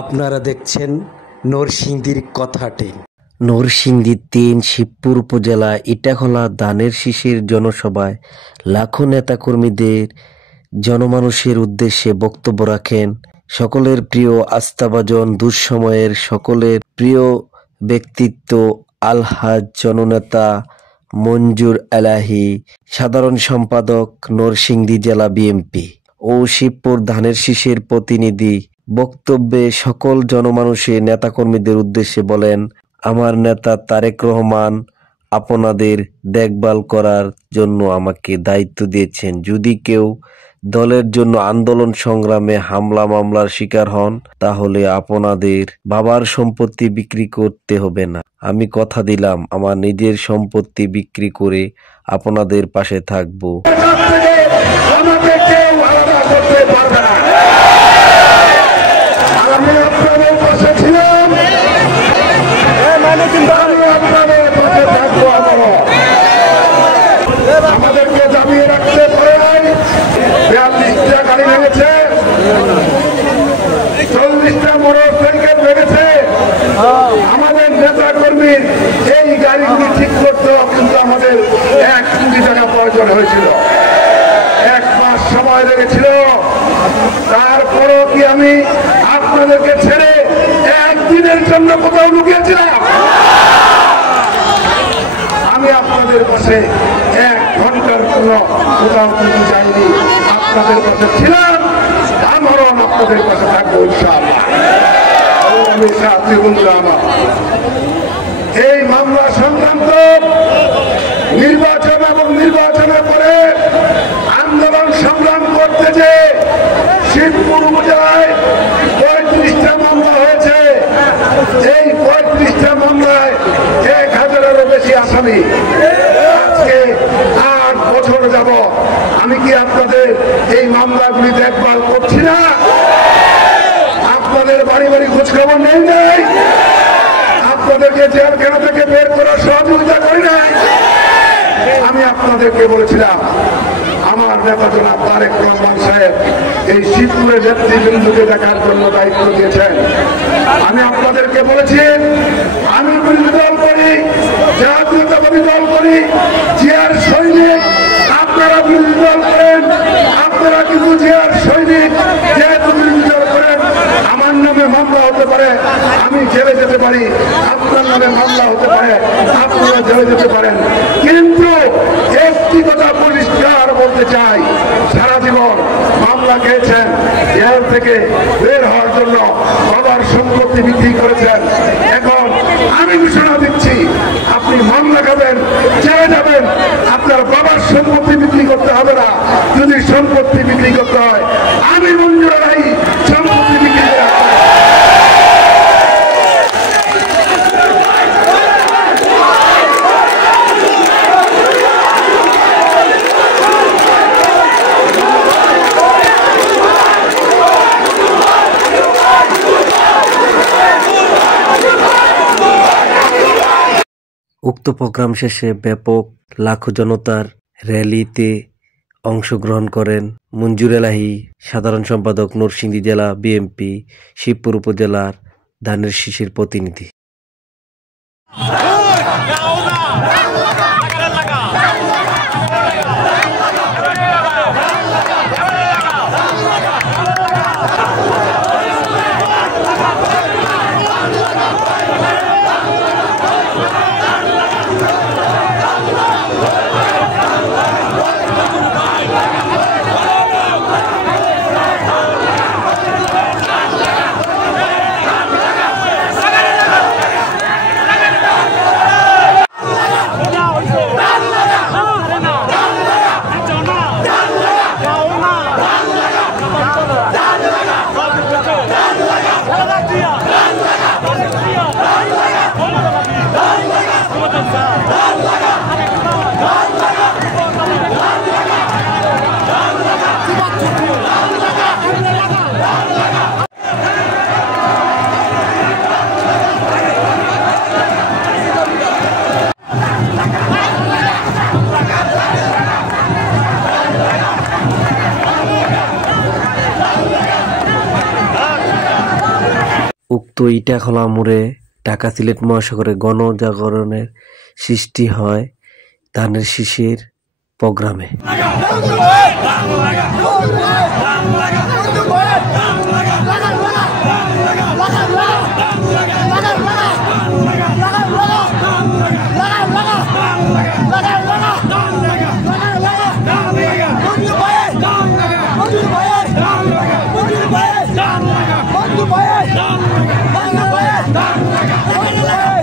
আপনারা দেখছেন নরসিংদীর কথাটে। নরসিংদী ৩ শিবপুর উপজেলা ইটাখোলা ধানের শীষের জনসভায় লাখো নেতাকর্মীদের জনমানুষের উদ্দেশ্যে বক্তব্য রাখেন সকলের প্রিয় আস্থাভাজন দুঃসময়ের সকলের প্রিয় ব্যক্তিত্ব আলহাজ জননেতা মঞ্জুর এলাহী, সাধারণ সম্পাদক নরসিংদী জেলা বিএনপি ও শিবপুর ধানের শীষের প্রতিনিধি। বক্তব্যে সকল জনমানুষের নেতাকর্মীদের উদ্দেশ্যে বলেন, আমার নেতা তারেক রহমান আপনাদের দেখভাল করার জন্য আমাকে দায়িত্ব দিয়েছেন। যদি কেউ দলের জন্য আন্দোলন সংগ্রামে হামলা মামলার শিকার হন তাহলে আপনাদের বাবার সম্পত্তি বিক্রি করতে হবে না। আমি কথা দিলাম আমার নিজের সম্পত্তি বিক্রি করে আপনাদের পাশে থাকবো। আমাদেরকে জামিয়ে রাখতে পারে 42টা গাড়ি ভেঙেছে, 40টা মোটরসাইকেল ভেঙেছে। আমাদের নেতা কর্মীর এই গাড়িগুলি ঠিক করতে কিন্তু আমাদের 1 কোটি টাকা প্রয়োজন হয়েছিল, 1 মাস সময় লেগেছিল। তারপরও কি আমি আপনাদেরকে ছেড়ে একদিনের জন্য কোথাও লুকিয়েছিলাম? আমি আপনাদের পাশে 1 ঘন্টার কোথাও কিন্তু যাইনি, আপনাদের পাশে ছিলাম, আমারও আপনাদের পাশে থাকবো ইনশাআল্লাহ। এই মামলা সংক্রান্ত নির্বাচন এবং নির্বাচনের পরে আন্দোলন সংগ্রাম করতে যে শিবপুর উপজেলায় 35টা মামলা হয়েছে। এই 35টা মামলায় 1000-এরও বেশি আসামি। আজকে 8 বছর যাব আমি কি আপনাদের এই মামলাগুলি দেখভাল করছি না? আপনাদের বাড়ি বাড়ি খোঁজখবর নেই নাই? আপনাদেরকে জেলখানা থেকে বের করার সহযোগিতা করি নাই? আমি আপনাদেরকে বলেছিলাম আমার নেতা জনাব তারেক রহমান সাহেব এই শিবপুরের নেতৃবৃন্দকে দেখার জন্য দায়িত্ব দিয়েছেন। আমি আপনাদেরকে বলেছি আমি বিরোধী দল করি, জাতীয়তাবাদী দল করি, জিয়ার সৈনিক। আপনারা বিরোধী দল করেন, আপনারা কিন্তু জিয়ার সৈনিক। যেহেতু বিরোধী দল করেন আমার নামে মামলা হতে পারে, আমি জেলে যেতে পারি, আপনার নামে মামলা হতে পারে, আপনারা জেলে যেতে পারেন। কিন্তু একটি কথা পরিষ্কার বলতে চাই, সারা জীবন মামলা খেয়েছেন, জেল থেকে বের হওয়ার জন্য বাবার সম্পত্তি বিক্রি করেছেন। এখন আমি ঘোষণা দিচ্ছি আপনি মামলা খাবেন, জেলে যাবেন, আপনার বাবার সম্পত্তি বিক্রি করতে হবে না। যদি সম্পত্তি বিক্রি করতে হয় আমি মঞ্জুর এলাহী সম্পত্তি বিক্রি করে উক্ত প্রোগ্রাম শেষে ব্যাপক লাখো জনতার র্যালিতে অংশগ্রহণ করেন মঞ্জুর এলাহী, সাধারণ সম্পাদক নরসিংদী জেলা বিএনপি শিবপুর উপজেলার ধানের শীষের প্রতিনিধি। উক্ত ইটাখোলা মোড়ে ঢাকা সিলেট মহাসাগরে গণজাগরণের সৃষ্টি হয় ধানের শীষের প্রোগ্রামে। Bye.